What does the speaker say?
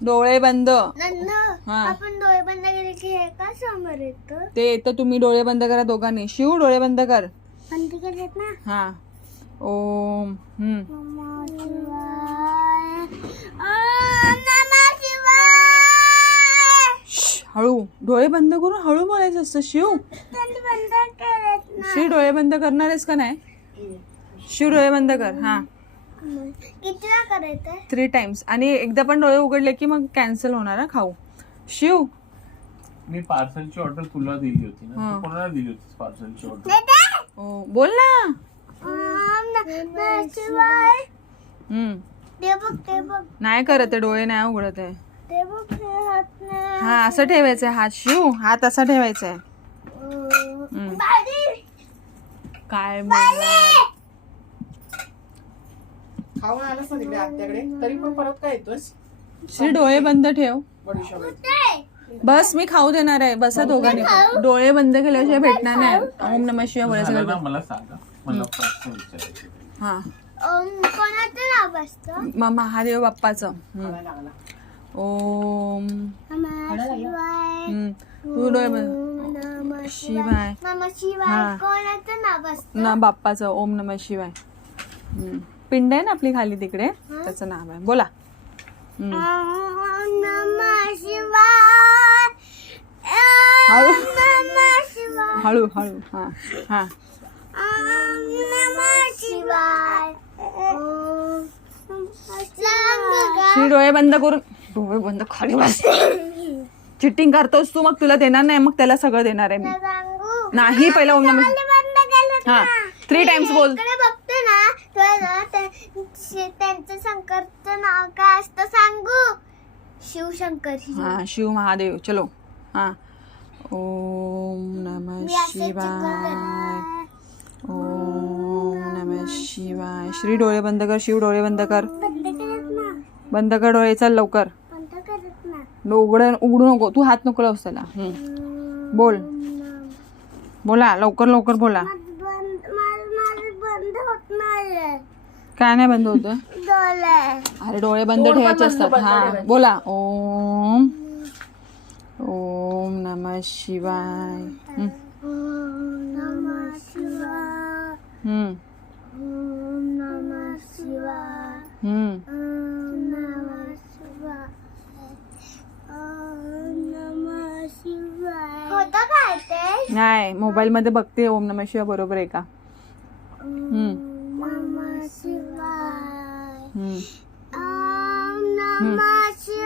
डोळे बंद. नन्ना आपण डोळे बंद केले की हे का समोर येतं? ते येतं, तुम्ही डोळे बंद करा दोघांनी. शिव डोळे बंद कर. बंद केलेत ना. हा. ओम. नमः शिवाय. ओम नमः शिवाय. हळू डोळे बंद करून हळू बोलायचं असतं शिव. त्यांनी बंद केलेत ना. शिव डोळे बंद करणार आहेस का नाही? शिव डोळे बंद कर. हा. किती वेळा करायचं? 3 टाइम्स. आणि एकदा पण डोळे उघडले की मग कॅन्सल होणार. खाऊ. शिव. मी पार्सलची ऑर्डर तुला दिली होती ना, हा. तू कोणाला दिली होतीस पार्सलची ऑर्डर? बोल ना. ओम नमः शिवाय. ते बघ ते बघ नाही करत आहे, डोळे नाही उघडत आहे. ते बघ हे हात नाही. हा असं ठेवायचंय हात. शिव हात असा ठेवायचा आहे. बाजी. काय बोलणार? खाऊन आलास ना तिकडे आत्याकडे, तरी पण परत काय येतोस? श्री डोळे बंद ठेव. बडीशॉप बस मी खाऊ देणार आहे. बसा दोघांनी पण. डोळे बंद केल्याशिवाय भेटणार नाही. ओम नमः शिवाय बोलायचं झालं ना, का? मला सांगा, मला प्रश्न विचारायचे. हा. कोणाचं नाव असतं? महादेव बाप्पाचं. लागला. ओम. नमः शिवाय. तू डोळे बंद. नमः शिवाय. नमः शिवाय. हा. कोणाचं नाव असतं? ना बाप्पाचं. ओम नमः शिवाय. पिंड आहे ना आपली खाली तिकडे, त्याचं नाव आहे. बोला. ओम नमः शिवाय. हळू ओम नमः शिवाय. हळू हळू. हा हा. ओम नमः शिवाय. ओम सांग श्री डोळे बंद करून. डोळे बंद खाली बस. चिटिंग करतोस तू, मग तुला देणार नाही, मग त्याला सगळं देणार आहे मी. सांगू. नाही पहिला ओम नमः. बंद केलं हा 3 टाइम्स बोल. इकडे बघतो ना तुला त्यांचं शंकरचं नाव काय असतं सांगू? शिवशंकर. हा शिव महादेव. चलो. हा. ओम नमः शिवाय. ओम नमः शिवाय. श्री डोळे बंद कर. शिव डोळे बंद कर. बंद करत ना. बंद कर डोळे. चल लवकर. बंद करत ना. उघडू नको तू. हात नको लावस त्याला. बोल. बोला लवकर लवकर बोला. बंद होत नाही. काय नाही बंद होत? डोळे. अरे डोळे बंद ठेवायचे असतात. हा बोला. ओम. ओम नमः शिवाय. ओम नमः शिवाय. ओम नमः शिवाय. ओम नमः शिवाय. ओम नमः शिवाय. होतं काय ते? नाही मोबाईल मध्ये बघते ओम नमः शिवाय बरोबर आहे का. ओम नमः शिवाय. ओम नमः शिवाय.